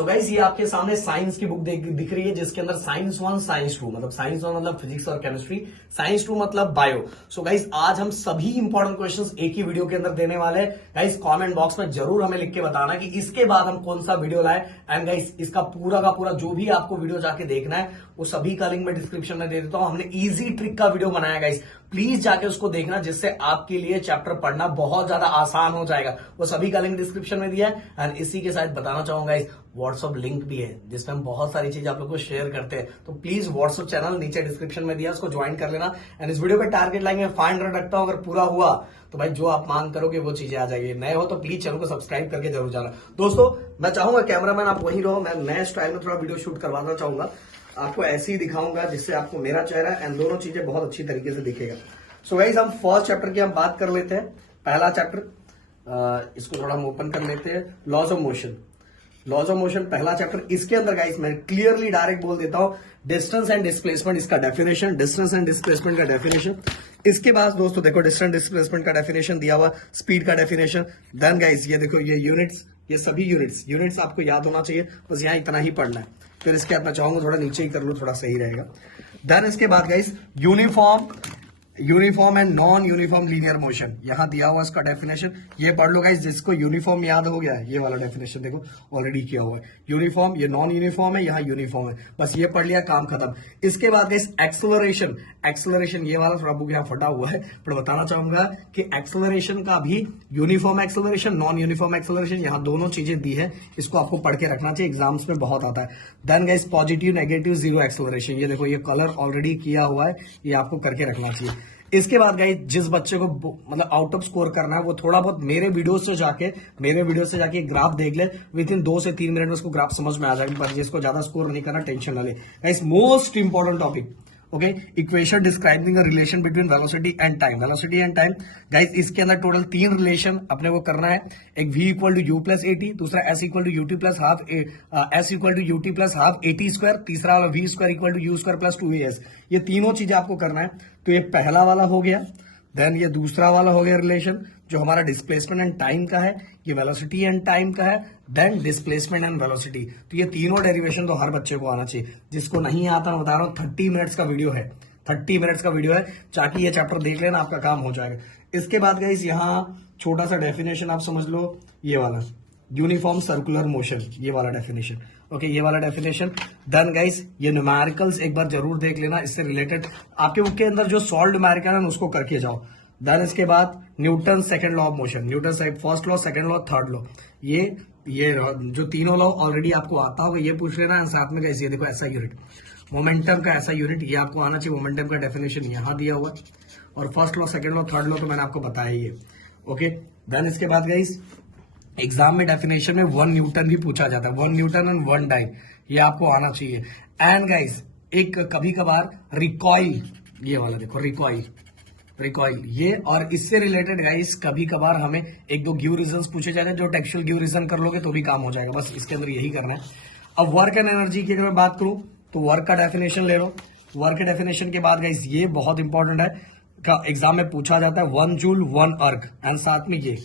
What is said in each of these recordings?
तो गाइस ये आपके सामने साइंस की बुक दिख रही है जिसके अंदर साइंस 1 साइंस 2 मतलब साइंस 1 मतलब फिजिक्स और केमिस्ट्री, साइंस 2 मतलब बायो। सो गाइस आज हम सभी इंपॉर्टेंट क्वेश्चंस एक ही वीडियो के अंदर देने वाले हैं। गाइस कमेंट बॉक्स में जरूर हमें लिख के बताना कि इसके बाद हम कौन सा वीडियो लाए। एंड गाइस इसका पूरा का पूरा जो भी आपको वीडियो जाके देखना है वो सभी का लिंक मैं डिस्क्रिप्शन में दे देता हूं। हमने इजी ट्रिक का वीडियो बनाया गाइस, प्लीज जाके उसको देखना जिससे आपके लिए चैप्टर पढ़ना बहुत ज्यादा आसान हो जाएगा। वो सभी का लिंक डिस्क्रिप्शन में दिया है। एंड इसी के साथ बताना चाहूंगा इस व्हाट्सअप लिंक भी है जिसमें हम बहुत सारी चीज आप लोग को शेयर करते हैं। तो प्लीज व्हाट्सअप चैनल नीचे डिस्क्रिप्शन में दिया, उसको ज्वाइन कर लेना। एंड इस वीडियो पे टारगेट लाइन में 500 रखता हूं, अगर पूरा हुआ तो भाई जो आप मांग करोगे वो चीजें आ जाएगी। नए हो तो प्लीज चैनल को सब्सक्राइब करके जरूर जाना। दोस्तों मैं चाहूंगा कैमरामैन आप वहीं रहो, मैं नए स्टाइल में थोड़ा वीडियो शूट करवाना चाहूंगा। आपको ऐसे ही दिखाऊंगा जिससे आपको मेरा चेहरा एंड दोनों चीजें बहुत अच्छी तरीके से दिखेगा। सो गाइस हम फर्स्ट चैप्टर की हम बात कर लेते हैं। पहला चैप्टर इसको थोड़ा हम ओपन कर लेते हैं, laws of motion. Laws of motion पहला चैप्टर। इसके अंदर गाइस मैं क्लियरली डायरेक्ट बोल देता हूं, डिस्टेंस एंड डिस्प्लेसमेंट इसका डेफिनेशन, डिस्टेंस एंड डिस्प्लेसमेंट का डेफिनेशन। इसके बाद दोस्तों देखो डिस्टेंस डिस्प्लेसमेंट का डेफिनेशन दिया हुआ, स्पीड का डेफिनेशन। देन गाइस ये देखो ये यूनिट्स, ये सभी यूनिट्स आपको याद होना चाहिए, बस यहाँ इतना ही पढ़ना है। फिर इसके बाद मैं चाहूंगा थोड़ा नीचे ही कर लूं, थोड़ा सही रहेगा। देन इसके बाद guys uniform and non uniform linear motion, यहां दिया हुआ इसका डेफिनेशन, ये पढ़ लो गाइस। जिसको यूनिफॉर्म याद हो गया है ये वाला डेफिनेशन देखो ऑलरेडी किया हुआ है। यूनिफॉर्म, ये नॉन यूनिफॉर्म है, यहाँ यूनिफॉर्म है, बस ये पढ़ लिया, काम खत्म। इसके बाद गाइस एक्सेलरेशन ये वाला थोड़ा बुक यहाँ फटा हुआ है, पर बताना चाहूंगा कि एक्सेलरेशन का भी uniform acceleration, non uniform acceleration, यहाँ दोनों चीजें दी है, इसको आपको पढ़ के रखना चाहिए, एग्जाम्स में बहुत आता है। Then guys positive negative zero acceleration, ये देखो ये कलर ऑलरेडी किया हुआ है, ये आपको करके रखना चाहिए। इसके बाद गाइस जिस बच्चे को मतलब आउट ऑफ स्कोर करना है वो थोड़ा बहुत मेरे वीडियो से जाके ग्राफ देख ले, विद इन 2 से 3 मिनट में उसको ग्राफ समझ में आ जाएगा। पर जिसको ज्यादा स्कोर नहीं करना टेंशन ना ले guys. Most important topic, okay, equation describing a relation between velocity and time. Guys इसके अंदर टोटल 3 रिलेशन अपने को करना है। एक v equal to u plus at, दूसरा s equal to ut plus half at square, तीसरा वाला v square equal to u square plus 2as। ये तीनों चीजें आपको करना है। तो ये पहला वाला हो गया। देन ये दूसरा वाला हो गया रिलेशन जो हमारा डिस्प्लेसमेंट एंड टाइम का है, ये वेलोसिटी एंड टाइम का है। देन डिस्प्लेसमेंट एंड वेलोसिटी, तो ये तीनों डेरिवेशन तो हर बच्चे को आना चाहिए। जिसको नहीं आता मैं बता रहा हूँ 30 मिनट्स का वीडियो है, 30 मिनट्स का वीडियो है, ताकि ये चैप्टर देख लेना, आपका काम हो जाएगा। इसके बाद गाइस यहाँ छोटा सा डेफिनेशन आप समझ लो, ये वाला यूनिफॉर्म सर्कुलर मोशन, ये वाला डेफिनेशन, ओके, ये वाला डेफिनेशन। देन गाइस ये न्यूमेरिकल्स एक बार जरूर देख लेना, इससे रिलेटेड आपके बुक के अंदर जो सॉल्व न्यूमेरिकल है उसको करके जाओ। देन इसके बाद Newton second law of motion, Newton first law, second law, third law, ये जो तीनों लॉ ऑलरेडी आपको आता होगा ये पूछ लेना। साथ में गाइस ये देखो ऐसा यूनिट, मोमेंटम का ऐसा यूनिट, ये आपको आना चाहिए। मोमेंटम का डेफिनेशन यहाँ दिया हुआ है, और first law, second law, third law तो मैंने आपको बताया ही है, ओके। देन इसके बाद गाइस एग्जाम में डेफिनेशन में 1 न्यूटन भी पूछा जाता है, 1 न्यूटन एंड 1 डाइन, ये आपको आना चाहिए। एंड गाइस एक कभी कभार रिकॉइल, ये वाला देखो रिकॉइल ये, और इससे रिलेटेड गाइस कभी कभार हमें 1-2 गिव रीजंस पूछे जाते हैं, जो टेक्सचुअल गिव रीजन कर लोगे तो भी काम हो जाएगा, बस इसके अंदर यही करना है। अब वर्क एंड एनर्जी की अगर मैं बात करूं तो वर्क का डेफिनेशन ले लो। वर्क के डेफिनेशन के बाद गाइस ये बहुत इंपॉर्टेंट है, का एग्जाम में पूछा जाता है 1 जूल 1 अर्ग, एंड साथ में ये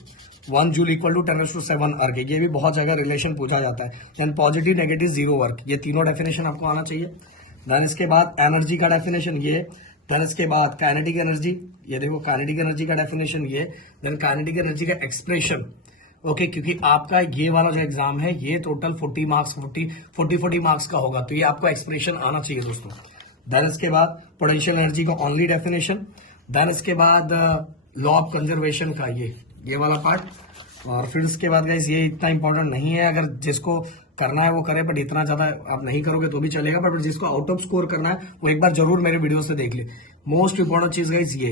1 जूल इक्वल टू 10⁻⁷ अर्ग, ये भी बहुत जगह रिलेशन पूछा जाता है। Then positive negative zero work, ये तीनों डेफिनेशन आपको आना चाहिए। देन इसके बाद एनर्जी का डेफिनेशन ये, देन इसके बाद काइनेटिक एनर्जी, ये देखो काइनेटिक एनर्जी का डेफिनेशन ये, देन काइनेटिक एनर्जी का एक्सप्रेशन, ओके, क्योंकि आपका ये वाला जो एग्जाम है ये टोटल 40 मार्क्स का होगा, तो ये आपको एक्सप्रेशन आना चाहिए दोस्तों। देन इसके बाद पोटेंशियल एनर्जी का ओनली डेफिनेशन। देन इसके बाद लॉ ऑफ कंजर्वेशन का ये वाला पार्ट, और फिर इसके बाद गाइस ये इतना इंपॉर्टेंट नहीं है, अगर जिसको करना है वो करे, बट इतना ज्यादा आप नहीं करोगे तो भी चलेगा, बट जिसको आउट ऑफ स्कोर करना है वो एक बार जरूर मेरे वीडियो से देख ले। मोस्ट इंपॉर्टेंट चीज गाइस ये।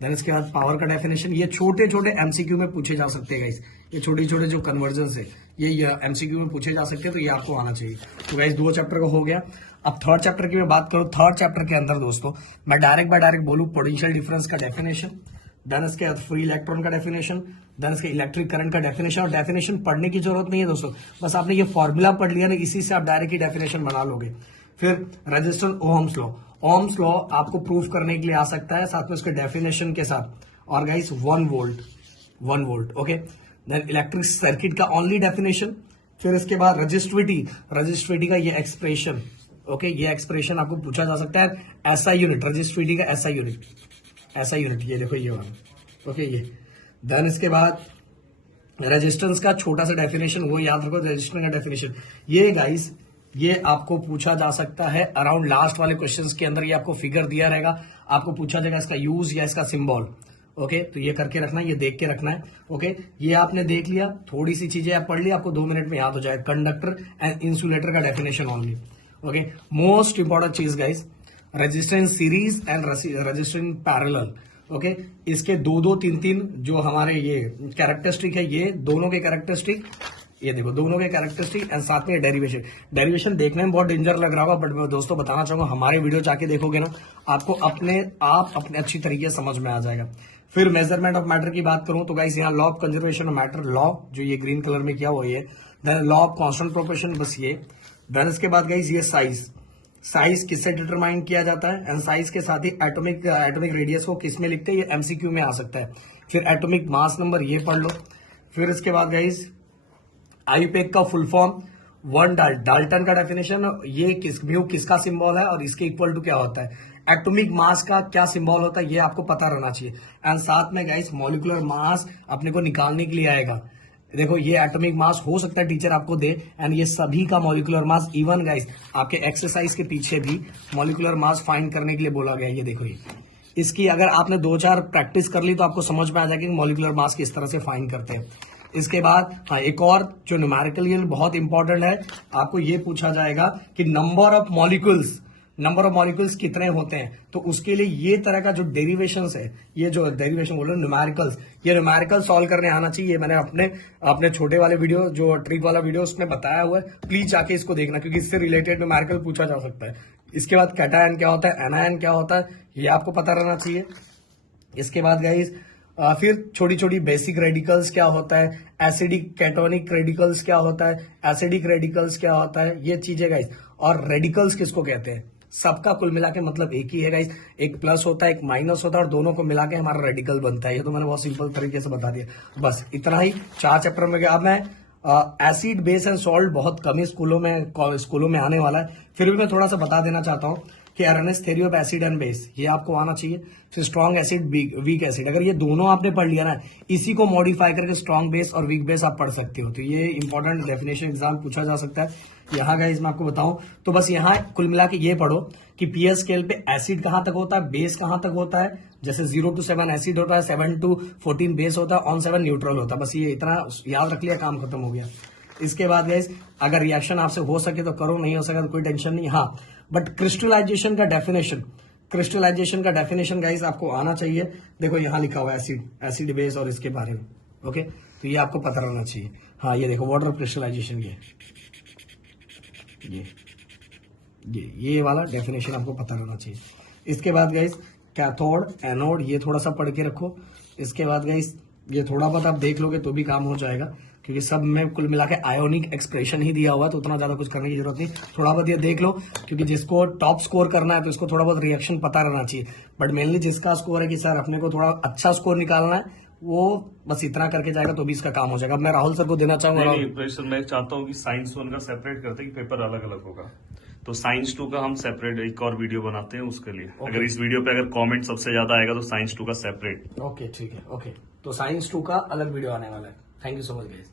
देन इसके बाद पावर का डेफिनेशन, ये छोटे छोटे एमसीक्यू में पूछे जा सकते हैं गाइस, ये छोटे छोटे जो कन्वर्जन है ये एमसीक्यू में पूछे जा सकते हैं, तो ये आपको आना चाहिए। तो गाइस 2 चैप्टर का हो गया। अब थर्ड चैप्टर की मैं बात करूं, थर्ड चैप्टर के अंदर दोस्तों मैं डायरेक्ट बोलूं पोटेंशियल डिफरेंस का डेफिनेशन, देन इसके बाद फ्री इलेक्ट्रॉन का डेफिनेशन, देन इसके इलेक्ट्रिक करंट का डेफिनेशन। और डेफिनेशन पढ़ने की जरूरत नहीं है दोस्तों, बस आपने ये फॉर्मूला पढ़ लिया ना, इसी से आप डायरेक्ट ही डेफिनेशन बना लोगे। फिर रेजिस्टेंस ओम्स लॉ आपको प्रूफ करने के लिए आ सकता है, साथ में उसके डेफिनेशन के साथ। और guys 1 volt, okay. Then electric circuit का ओनली डेफिनेशन, फिर इसके बाद रजिस्ट्रिविटी का ये एक्सप्रेशन, ओके, ये एक्सप्रेशन आपको पूछा जा सकता है। ऐसा यूनिट, रजिस्ट्रिविटी का ऐसा यूनिट, ये देखो ये वाला, ओके ये। देन इसके बाद रेजिस्टेंस का छोटा सा डेफिनेशन, वो याद रखो, रेजिस्टेंस का डेफिनेशन। ये गाइस, ये आपको पूछा जा सकता है अराउंड लास्ट वाले क्वेश्चंस के अंदर। ये आपको फिगर दिया रहेगा, आपको पूछा जाएगा इसका यूज या इसका सिंबल, ओके। तो ये करके रखना है, ये देख के रखना है, ओके। ये आपने देख लिया, थोड़ी सी चीजें आप पढ़ ली, आपको 2 मिनट में याद हो जाएगा। कंडक्टर एंड इंसुलेटर का definition only, okay. Most important चीज guys, resistance series and resistance parallel, okay. इसके 2-2, 3-3 जो हमारे ये कैरेक्टरिस्टिक है, ये दोनों के कैरेक्टरिस्टिक, ये देखो दोनों के कैरेक्टरिस्टिक एंड साथ में डेरिवेशन देखने में बहुत डेंजर लग रहा होगा, बट मैं दोस्तों बताना चाहूंगा, हमारे वीडियो जाके देखोगे ना, आपको अपने अच्छी तरीके से समझ में आ जाएगा। फिर मेजरमेंट ऑफ मैटर की बात करूं तो गाइस, यहाँ law of conservation of matter, law जो ये ग्रीन कलर में किया हुआ है, then law of constant proportion, बस ये। देन इसके बाद गाइस ये साइज किससे डिटरमाइन किया जाता है, एंड साइज के साथ ही एटॉमिक रेडियस को किस में लिखते हैं, ये एमसीक्यू में आ सकता है। फिर एटॉमिक मास नंबर, ये पढ़ लो। फिर इसके बाद गाइस आईयूपैक का फुल फॉर्म, 1 डाल्टन का डेफिनेशन, ये म्यू किसका सिंबल है और इसके इक्वल टू क्या होता है। एटॉमिक मास का क्या सिंबल होता है, ये आपको पता रहना चाहिए। एंड साथ में गाइस मॉलिक्यूलर मास अपने को निकालने के लिए आएगा। देखो ये एटॉमिक मास हो सकता है टीचर आपको दे, एंड ये सभी का मॉलिक्यूलर मास, इवन गाइस आपके एक्सरसाइज के पीछे भी मॉलिक्यूलर मास फाइंड करने के लिए बोला गया है। ये देखो, ये इसकी अगर आपने 2-4 प्रैक्टिस कर ली तो आपको समझ में आ जाएगा कि मॉलिक्यूलर मास किस तरह से फाइंड करते हैं। इसके बाद हाँ, एक और जो न्यूमेरिकल ये बहुत इंपॉर्टेंट है, आपको ये पूछा जाएगा कि नंबर ऑफ मॉलिक्यूल्स कितने होते हैं। तो उसके लिए ये तरह का जो डेरिवेशंस है, ये जो डेरिवेशन बोल रहे न्यूमेरिकल्स, ये न्यूमेरिकल सॉल्व करने आना चाहिए। ये मैंने अपने छोटे वाले वीडियो, जो ट्रिक वाला वीडियो, उसमें बताया हुआ है, प्लीज जाके इसको देखना, क्योंकि इससे रिलेटेड न्यूमेरिकल पूछा जा सकता है। इसके बाद कैटायन क्या होता है, एनायन क्या होता है, ये आपको पता रहना चाहिए। इसके बाद गाइस फिर छोटी छोटी बेसिक रेडिकल्स क्या होता है, एसिडिक कैटोनिक रेडिकल्स क्या होता है, एसिडिक रेडिकल्स क्या होता है, ये चीजें गाइस। और रेडिकल्स किसको कहते हैं, सबका कुल मिला के मतलब एक ही है गाइस, एक प्लस होता है एक माइनस होता है, और दोनों को मिला के हमारा रेडिकल बनता है। ये तो मैंने बहुत सिंपल तरीके से बता दिया, बस इतना ही 4 चैप्टर में गया। अब मैं एसिड बेस एंड सॉल्ट बहुत कम ही स्कूलों में आने वाला है, फिर भी मैं थोड़ा सा बता देना चाहता हूँ कि Arrhenius theory of acid and base, ये आपको आना चाहिए। फिर स्ट्रॉन्ग एसिड, वीक एसिड, अगर ये दोनों आपने पढ़ लिया ना, इसी को मॉडिफाई करके स्ट्रॉन्ग बेस और वीक बेस आप पढ़ सकते हो। तो ये इंपॉर्टेंट डेफिनेशन एग्जाम पूछा जा सकता है। यहाँ गाइस मैं आपको बताऊं तो बस यहाँ कुल मिला के ये पढ़ो कि पीएच स्केल पे एसिड कहां तक होता है, बेस कहां तक होता है। जैसे 0 to 7 एसिड होता है, 7 to 14 बेस होता है, ऑन 7 न्यूट्रल होता है। बस ये इतना याद रख लिया, काम खत्म हो गया। इसके बाद गाइस अगर रिएक्शन आपसे हो सके तो करो, नहीं हो सके तो कोई टेंशन नहीं। हाँ, बट क्रिस्टलाइजेशन का डेफिनेशन गाइस आपको आना चाहिए। देखो यहाँ लिखा हुआ है एसिड बेस और इसके बारे में, ओके, तो ये आपको पता रहना चाहिए। हाँ, ये देखो वाटर क्रिस्टलाइजेशन, ये वाला डेफिनेशन आपको पता रहना चाहिए। इसके बाद गाइस कैथोड एनोड, ये थोड़ा सा पढ़ के रखो। इसके बाद गाइस ये थोड़ा बहुत आप देख लोगे तो भी काम हो जाएगा, क्योंकि सब में कुल मिला के आयोनिक एक्सप्रेशन ही दिया हुआ है, तो उतना ज्यादा कुछ करने की जरूरत नहीं। थोड़ा बहुत ये देख लो, क्योंकि जिसको टॉप स्कोर करना है तो इसको थोड़ा बहुत रिएक्शन पता रहना चाहिए। बट मेनली जिसका स्कोर है कि सर अपने को थोड़ा अच्छा स्कोर निकालना है, वो बस इतना करके जाएगा तो भी इसका काम हो जाएगा। अब मैं राहुल सर को देना चाहूंगा। मैं चाहता हूँ कि साइंस 1 का सेपरेट करते हैं कि पेपर अलग अलग होगा, तो साइंस 2 का हम सेपरेट एक और वीडियो बनाते हैं उसके लिए। अगर इस वीडियो पे अगर कमेंट सबसे ज्यादा आएगा तो साइंस 2 का सेपरेट। ओके ठीक है, ओके, तो साइंस 2 का अलग वीडियो आने वाला है। Thank you so much guys.